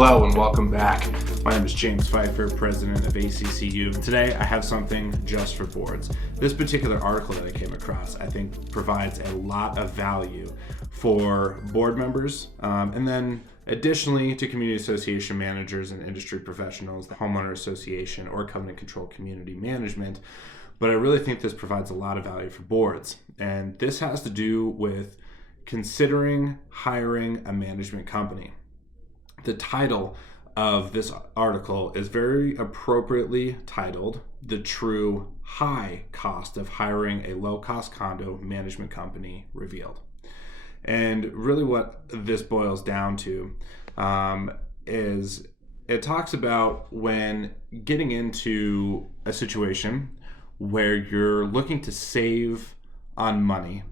Hello and welcome back. My name is James Pfeiffer, president of ACCU. Today I have something just for boards. This particular article that I came across I think provides a lot of value for board members and then additionally to community association managers and industry professionals, the homeowner association or covenant control community management. But I really think this provides a lot of value for boards. And this has to do with considering hiring a management company. The title of this article is very appropriately titled, "The True High Cost of Hiring a Low-Cost Condo Management Company Revealed." And really what this boils down to is it talks about when getting into a situation where you're looking to save on money.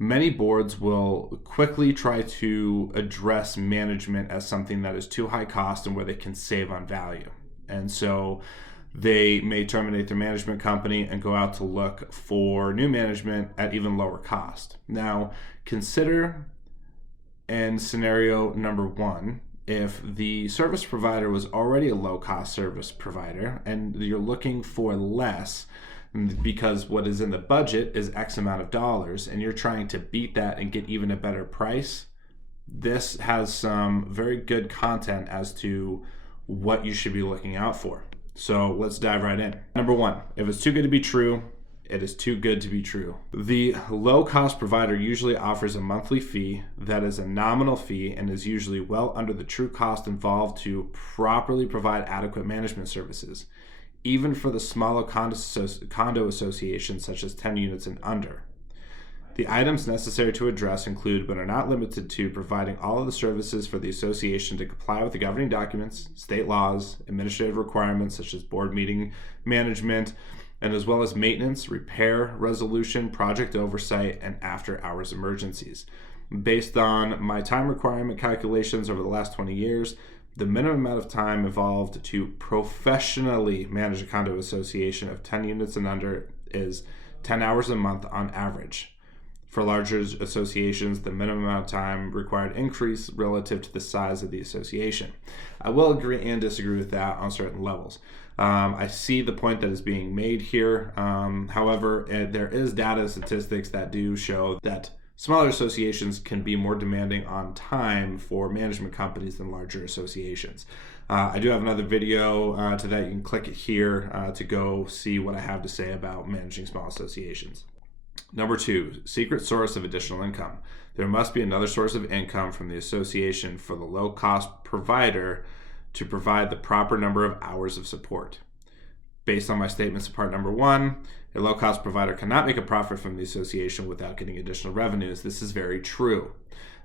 Many boards will quickly try to address management as something that is too high cost and where they can save on value. And so they may terminate their management company and go out to look for new management at even lower cost. Now, consider in scenario number one, if the service provider was already a low-cost service provider and you're looking for less, because what is in the budget is X amount of dollars and you're trying to beat that and get even a better price, this has some very good content as to what you should be looking out for. So let's dive right in. Number one, if it's too good to be true, it is too good to be true. The low-cost provider usually offers a monthly fee that is a nominal fee and is usually well under the true cost involved to properly provide adequate management services, even for the smaller condo associations such as 10 units and under. The items necessary to address include, but are not limited to, providing all of the services for the association to comply with the governing documents, state laws, administrative requirements such as board meeting management, and as well as maintenance, repair, resolution, project oversight, and after-hours emergencies. Based on my time requirement calculations over the last 20 years, the minimum amount of time involved to professionally manage a condo association of 10 units and under is 10 hours a month on average. For larger associations, the minimum amount of time required increase relative to the size of the association. I will agree and disagree with that on certain levels. I see the point that is being made here. However, there is data and statistics that do show that smaller associations can be more demanding on time for management companies than larger associations. I do have another video to that. You can click it here to go see what I have to say about managing small associations. Number two, secret source of additional income. There must be another source of income from the association for the low-cost provider to provide the proper number of hours of support. Based on my statements of part number one, a low-cost provider cannot make a profit from the association without getting additional revenues. This is very true.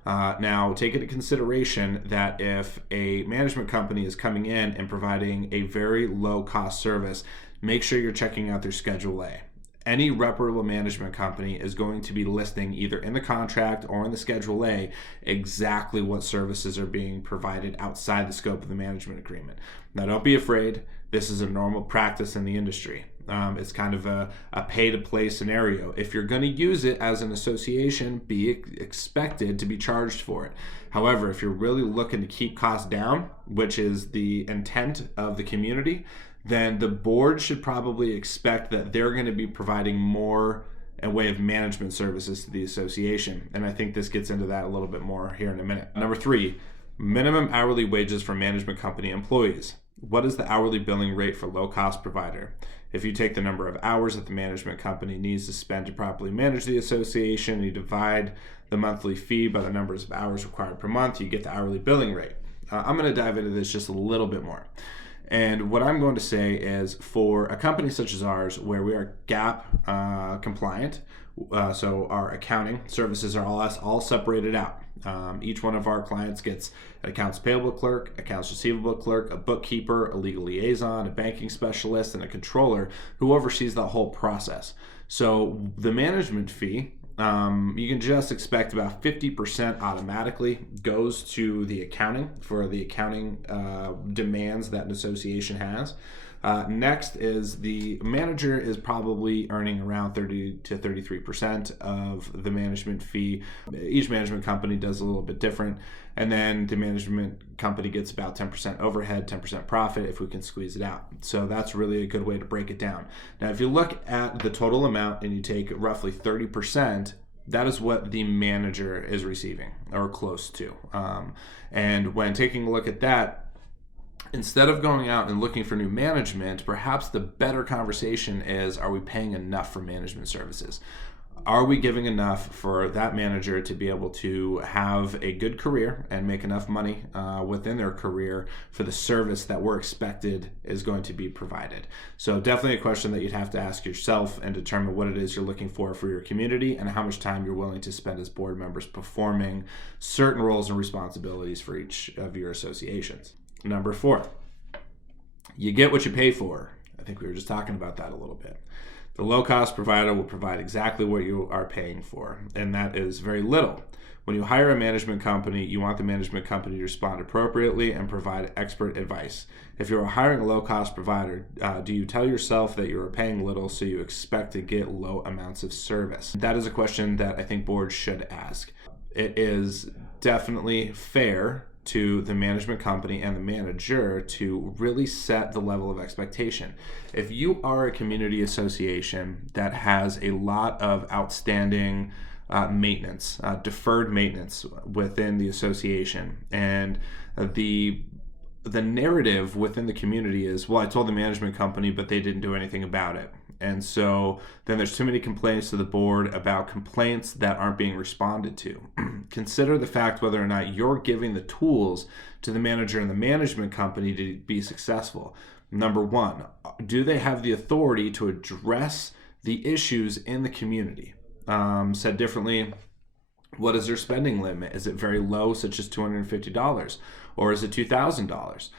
Now, take into consideration that if a management company is coming in and providing a very low-cost service, make sure you're checking out their Schedule A. Any reputable management company is going to be listing either in the contract or in the Schedule A exactly what services are being provided outside the scope of the management agreement. Now, don't be afraid. This is a normal practice in the industry. It's kind of a pay-to-play scenario. If you're going to use it as an association, be expected to be charged for it. However, if you're really looking to keep costs down, which is the intent of the community, then the board should probably expect that they're going to be providing more in way of management services to the association. And I think this gets into that a little bit more here in a minute. Number three, minimum hourly wages for management company employees. What is the hourly billing rate for low-cost provider? If you take the number of hours that the management company needs to spend to properly manage the association, and you divide the monthly fee by the numbers of hours required per month, you get the hourly billing rate. I'm going to dive into this just a little bit more. And what I'm going to say is for a company such as ours, where we are GAAP compliant, so our accounting services are all separated out. Each one of our clients gets an accounts payable clerk, accounts receivable clerk, a bookkeeper, a legal liaison, a banking specialist, and a controller who oversees the whole process. So the management fee, you can just expect about 50% automatically goes to the accounting for the accounting demands that an association has. Next is the manager is probably earning around 30 to 33% of the management fee. Each management company does a little bit different. And then the management company gets about 10% overhead, 10% profit if we can squeeze it out. So that's really a good way to break it down. Now, if you look at the total amount and you take roughly 30%, that is what the manager is receiving or close to. And when taking a look at that, instead of going out and looking for new management, perhaps the better conversation is, are we paying enough for management services? Are we giving enough for that manager to be able to have a good career and make enough money within their career for the service that we're expected is going to be provided? So definitely a question that you'd have to ask yourself and determine what it is you're looking for your community and how much time you're willing to spend as board members performing certain roles and responsibilities for each of your associations. Number 4, you get what you pay for. I think we were just talking about that a little bit. The low-cost provider will provide exactly what you are paying for, and that is very little. When you hire a management company, you want the management company to respond appropriately and provide expert advice. If you are hiring a low-cost provider, do you tell yourself that you are paying little so you expect to get low amounts of service? That is a question that I think boards should ask. It is definitely fair to the management company and the manager to really set the level of expectation. If you are a community association that has a lot of outstanding maintenance, deferred maintenance within the association, and the narrative within the community is, well, I told the management company, but they didn't do anything about it. And so then there's too many complaints to the board about complaints that aren't being responded to. Consider the fact whether or not you're giving the tools to the manager and the management company to be successful. Number 1, do they have the authority to address the issues in the community? Said differently, what is their spending limit? Is it very low, such as $250? Or is it $2,000?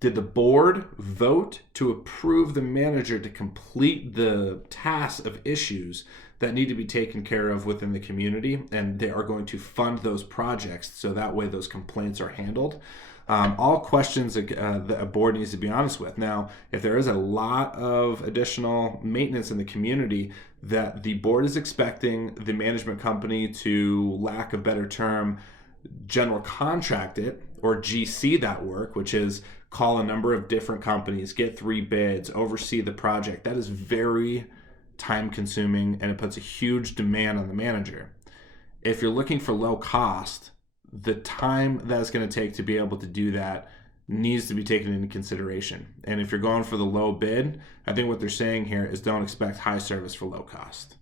Did the board vote to approve the manager to complete the tasks of issues that need to be taken care of within the community, and they are going to fund those projects so that way those complaints are handled? All questions that a board needs to be honest with. Now, if there is a lot of additional maintenance in the community that the board is expecting the management company to, lack of a better term, general contract it or GC that work, which is call a number of different companies, get 3 bids, oversee the project. That is very time consuming and it puts a huge demand on the manager. If you're looking for low cost, the time that's going to take to be able to do that needs to be taken into consideration. And if you're going for the low bid, I think what they're saying here is don't expect high service for low cost.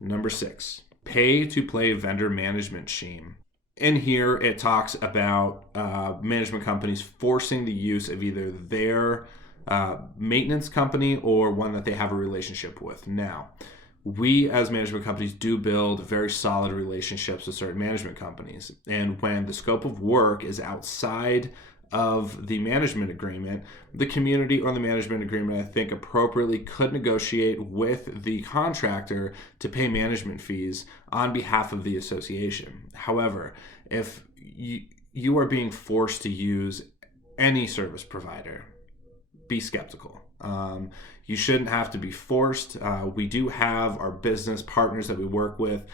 Number 6, pay to play vendor management scheme. In here, it talks about management companies forcing the use of either their maintenance company or one that they have a relationship with. Now, we as management companies do build very solid relationships with certain management companies. And when the scope of work is outside of the management agreement, the community or the management agreement, I think, appropriately could negotiate with the contractor to pay management fees on behalf of the association. However, if you are being forced to use any service provider, be skeptical. You shouldn't have to be forced. We do have our business partners that we work with.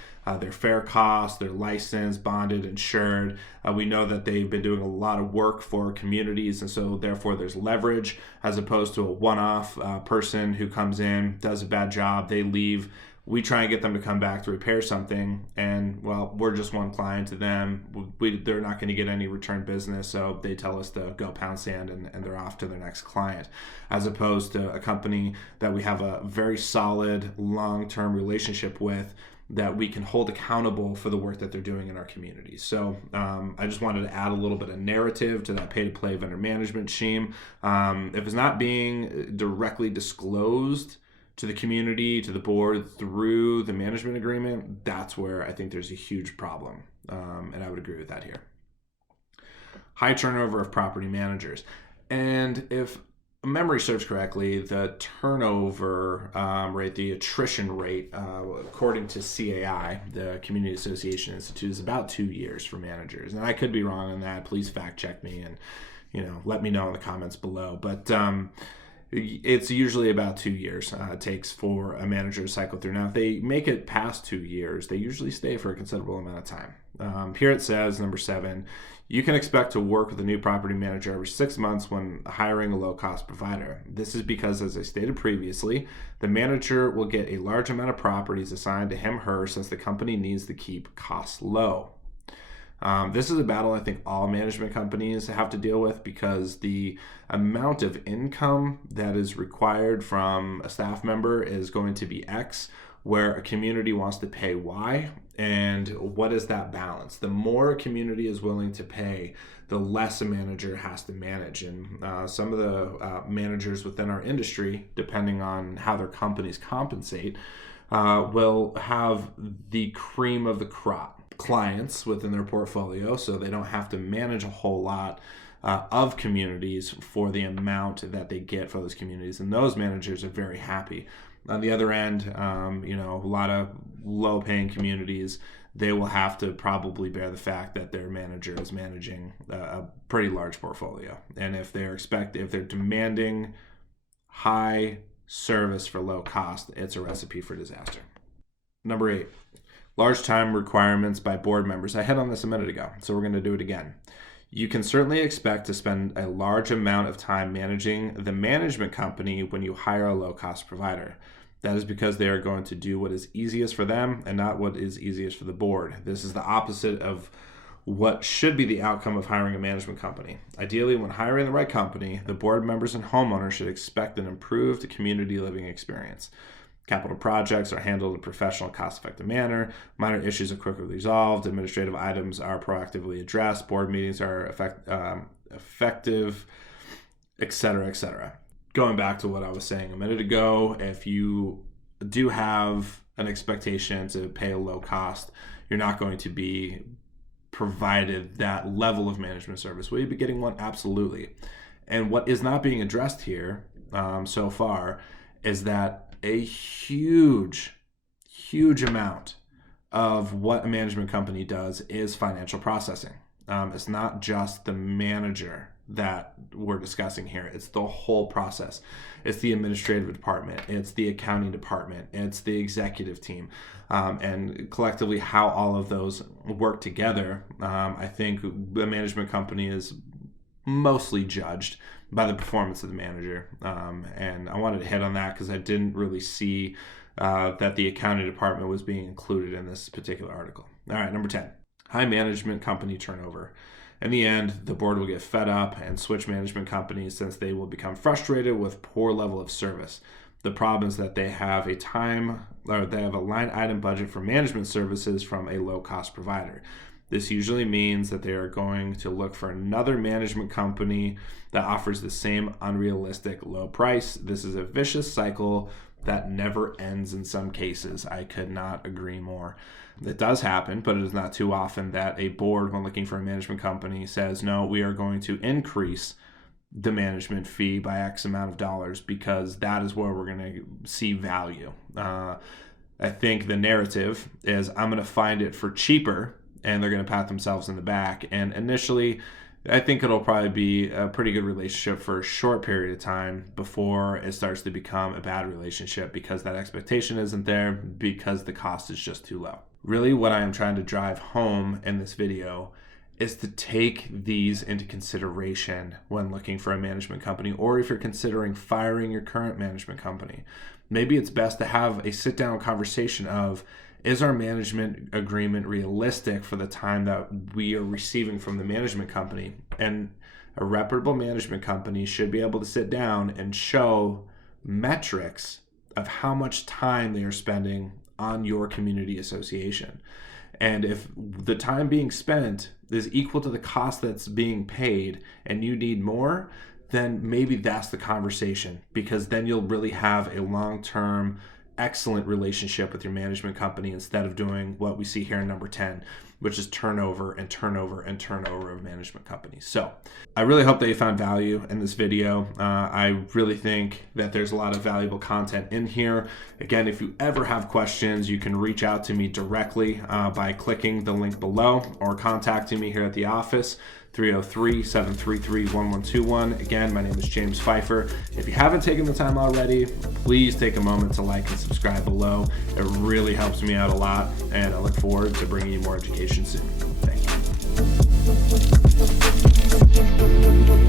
They're fair cost, they're licensed, bonded, insured. We know that they've been doing a lot of work for communities, and so therefore there's leverage as opposed to a one-off person who comes in, does a bad job, they leave. We try and get them to come back to repair something, and well, we're just one client to them. They're not going to get any return business, so they tell us to go pound sand and they're off to their next client, as opposed to a company that we have a very solid long-term relationship with that we can hold accountable for the work that they're doing in our communities. So I just wanted to add a little bit of narrative to that pay-to-play vendor management scheme. If it's not being directly disclosed to the community, to the board through the management agreement, that's where I think there's a huge problem. And I would agree with that here. High turnover of property managers. And if memory serves correctly, the turnover rate, the attrition rate, according to CAI, the Community Association Institute, is about 2 years for managers. And I could be wrong on that. Please fact check me and let me know in the comments below. But it's usually about 2 years it takes for a manager to cycle through. Now, if they make it past 2 years, they usually stay for a considerable amount of time. Here it says, number 7, you can expect to work with a new property manager every 6 months when hiring a low-cost provider. This is because, as I stated previously, the manager will get a large amount of properties assigned to him/her since the company needs to keep costs low. This is a battle I think all management companies have to deal with, because the amount of income that is required from a staff member is going to be X, where a community wants to pay Y. And what is that balance? The more a community is willing to pay, the less a manager has to manage. And some of the managers within our industry, depending on how their companies compensate, will have the cream of the crop clients within their portfolio, so they don't have to manage a whole lot of communities for the amount that they get for those communities, and those managers are very happy. On the other end, a lot of low-paying communities, they will have to probably bear the fact that their manager is managing a pretty large portfolio, and if they're demanding high service for low cost, it's a recipe for disaster. Number 8. Large time requirements by board members. I hit on this a minute ago, so we're going to do it again. You can certainly expect to spend a large amount of time managing the management company when you hire a low-cost provider. That is because they are going to do what is easiest for them and not what is easiest for the board. This is the opposite of what should be the outcome of hiring a management company. Ideally, when hiring the right company, the board members and homeowners should expect an improved community living experience. Capital projects are handled in a professional, cost-effective manner. Minor issues are quickly resolved. Administrative items are proactively addressed. Board meetings are effective, etc., etc. Going back to what I was saying a minute ago, if you do have an expectation to pay a low cost, you're not going to be provided that level of management service. Will you be getting one? Absolutely. And what is not being addressed here so far is that a huge amount of what a management company does is financial processing. It's not just the manager that we're discussing here. It's the whole process. It's the administrative department. It's the accounting department. It's the executive team. And collectively, how all of those work together, I think the management company is mostly judged by the performance of the manager. And I wanted to hit on that because I didn't really see that the accounting department was being included in this particular article. All right, number 10, high management company turnover. In the end, the board will get fed up and switch management companies since they will become frustrated with poor level of service. The problem is that they have a line item budget for management services from a low-cost provider. This usually means that they are going to look for another management company that offers the same unrealistic low price. This is a vicious cycle that never ends in some cases. I could not agree more. It does happen, but it is not too often that a board, when looking for a management company, says, no, we are going to increase the management fee by X amount of dollars because that is where we're going to see value. I think the narrative is I'm going to find it for cheaper, and they're going to pat themselves in the back. And initially, I think it'll probably be a pretty good relationship for a short period of time before it starts to become a bad relationship because that expectation isn't there, because the cost is just too low. Really, what I am trying to drive home in this video is to take these into consideration when looking for a management company, or if you're considering firing your current management company. Maybe it's best to have a sit-down conversation of, is our management agreement realistic for the time that we are receiving from the management company? And a reputable management company should be able to sit down and show metrics of how much time they are spending on your community association. And if the time being spent is equal to the cost that's being paid and you need more, then maybe that's the conversation, because then you'll really have a long-term excellent relationship with your management company instead of doing what we see here in number 10, which is turnover and turnover and turnover of management companies. So I really hope that you found value in this video. I really think that there's a lot of valuable content in here. Again, if you ever have questions, you can reach out to me directly by clicking the link below or contacting me here at the office 303-733-1121. Again, my name is James Pfeiffer. If you haven't taken the time already, please take a moment to like and subscribe below. It really helps me out a lot, and I look forward to bringing you more education soon. Thank you.